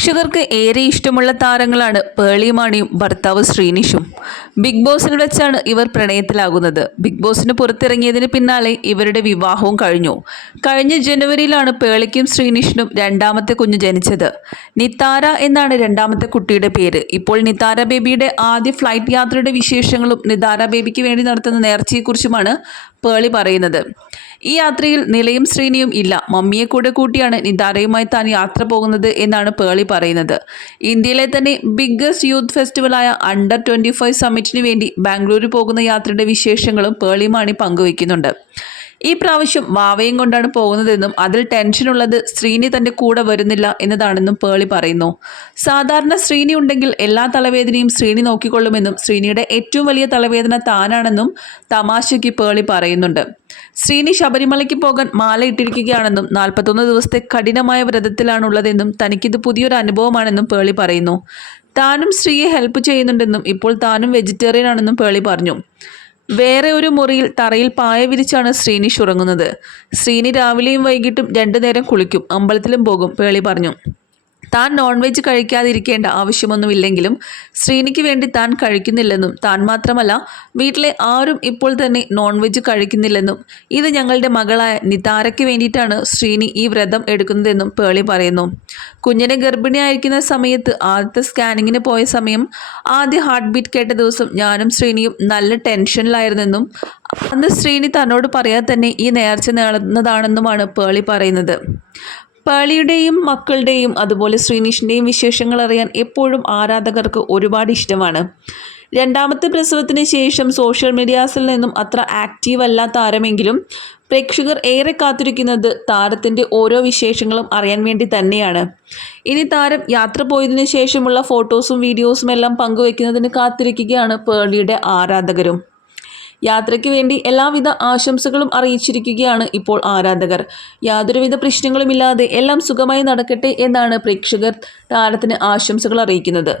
പ്രേക്ഷകർക്ക് ഏറെ ഇഷ്ടമുള്ള താരങ്ങളാണ് പേളി മാണിയും ഭർത്താവ് ശ്രീനിഷും. ബിഗ് ബോസിൽ വെച്ചാണ് ഇവർ പ്രണയത്തിലാകുന്നത്. ബിഗ് ബോസിന് പുറത്തിറങ്ങിയതിന് പിന്നാലെ ഇവരുടെ വിവാഹവും കഴിഞ്ഞു. കഴിഞ്ഞ ജനുവരിയിലാണ് പേളിക്കും ശ്രീനിഷിനും രണ്ടാമത്തെ കുഞ്ഞ് ജനിച്ചത്. നിതാര എന്നാണ് രണ്ടാമത്തെ കുട്ടിയുടെ പേര്. ഇപ്പോൾ നിതാര ബേബിയുടെ ആദ്യ ഫ്ലൈറ്റ് യാത്രയുടെ വിശേഷങ്ങളും നിതാര ബേബിക്ക് വേണ്ടി നടത്തുന്ന നേർച്ചയെക്കുറിച്ചുമാണ് പേളി പറയുന്നത്. ഈ യാത്രയിൽ നിലയും ശ്രീനിയും ഇല്ല. മമ്മിയെ കൂടെ കൂട്ടിയാണ് നിതാരയുമായി താൻ യാത്ര പോകുന്നത് എന്നാണ് പേളി പറയുന്നത്. ഇന്ത്യയിലെ തന്നെ ബിഗ്ഗസ്റ്റ് യൂത്ത് ഫെസ്റ്റിവലായ അണ്ടർ 25 സമ്മിറ്റിന് വേണ്ടി ബാംഗ്ലൂരിൽ പോകുന്ന യാത്രയുടെ വിശേഷങ്ങളും പേളി മാണി പങ്കുവയ്ക്കുന്നുണ്ട്. ഈ പ്രാവശ്യം വാവയും കൊണ്ടാണ് പോകുന്നതെന്നും അതിൽ ടെൻഷനുള്ളത് ശ്രീനി തൻ്റെ കൂടെ വരുന്നില്ല എന്നതാണെന്നും പേളി പറയുന്നു. സാധാരണ ശ്രീനി ഉണ്ടെങ്കിൽ എല്ലാ തലവേദനയും ശ്രീനി നോക്കിക്കൊള്ളുമെന്നും ശ്രീനിയുടെ ഏറ്റവും വലിയ തലവേദന താനാണെന്നും തമാശയ്ക്ക് പേളി പറയുന്നുണ്ട്. ശ്രീനി ശബരിമലയ്ക്ക് പോകാൻ മാല ഇട്ടിരിക്കുകയാണെന്നും 41 ദിവസത്തെ കഠിനമായ വ്രതത്തിലാണുള്ളതെന്നും തനിക്കിത് പുതിയൊരു അനുഭവമാണെന്നും പേളി പറയുന്നു. താനും ശ്രീയെ ഹെൽപ്പ് ചെയ്യുന്നുണ്ടെന്നും ഇപ്പോൾ താനും വെജിറ്റേറിയൻ ആണെന്നും പേളി പറഞ്ഞു. വേറെ ഒരു മുറിയിൽ തറയിൽ പായ വിരിച്ചാണ് ശ്രീനിഷ് ഉറങ്ങുന്നത്. ശ്രീനി രാവിലെയും വൈകിട്ടും 2 നേരം കുളിക്കും, അമ്പലത്തിലും പോകും. പേളി പറഞ്ഞു. താൻ നോൺ വെജ് കഴിക്കാതിരിക്കേണ്ട ആവശ്യമൊന്നുമില്ലെങ്കിലും ശ്രീനിക്ക് വേണ്ടി താൻ കഴിക്കുന്നില്ലെന്നും താൻ മാത്രമല്ല വീട്ടിലെ ആരും ഇപ്പോൾ തന്നെ നോൺ വെജ് കഴിക്കുന്നില്ലെന്നും ഇത് ഞങ്ങളുടെ മകളായ നിതാരയ്ക്ക് വേണ്ടിയിട്ടാണ് ശ്രീനി ഈ വ്രതം എടുക്കുന്നതെന്നും പേളി പറയുന്നു. കുഞ്ഞിനെ ഗർഭിണിയായിരിക്കുന്ന സമയത്ത് ആദ്യത്തെ സ്കാനിങ്ങിന് പോയ സമയം ആദ്യ ഹാർട്ട് ബീറ്റ് കേട്ട ദിവസം ഞാനും ശ്രീനിയും നല്ല ടെൻഷനിലായിരുന്നെന്നും അന്ന് ശ്രീനി തന്നോട് പറയാതെ തന്നെ ഈ നേർച്ച നേടുന്നതാണെന്നുമാണ് പേളി പറയുന്നത്. പേളിയുടെയും മക്കളുടെയും അതുപോലെ ശ്രീനിഷിൻ്റെയും വിശേഷങ്ങൾ അറിയാൻ എപ്പോഴും ആരാധകർക്ക് ഒരുപാട് ഇഷ്ടമാണ്. രണ്ടാമത്തെ പ്രസവത്തിന് ശേഷം സോഷ്യൽ മീഡിയാസിൽ നിന്നും അത്ര ആക്റ്റീവ് അല്ല താരമെങ്കിലും പ്രേക്ഷകർ ഏറെ കാത്തിരിക്കുന്നത് താരത്തിൻ്റെ ഓരോ വിശേഷങ്ങളും അറിയാൻ വേണ്ടി തന്നെയാണ്. ഇനി താരം യാത്ര പോയതിനു ശേഷമുള്ള ഫോട്ടോസും വീഡിയോസും എല്ലാം പങ്കുവയ്ക്കുന്നതിന് കാത്തിരിക്കുകയാണ് പേളിയുടെ ആരാധകരും. യാത്രയ്ക്ക് വേണ്ടി എല്ലാവിധ ആശംസകളും അറിയിച്ചിരിക്കുകയാണ് ഇപ്പോൾ ആരാധകർ. യാതൊരുവിധ പ്രശ്നങ്ങളുമില്ലാതെ എല്ലാം സുഖമായി നടക്കട്ടെ എന്നാണ് പ്രേക്ഷകർ താരത്തിന് ആശംസകൾ അറിയിക്കുന്നത്.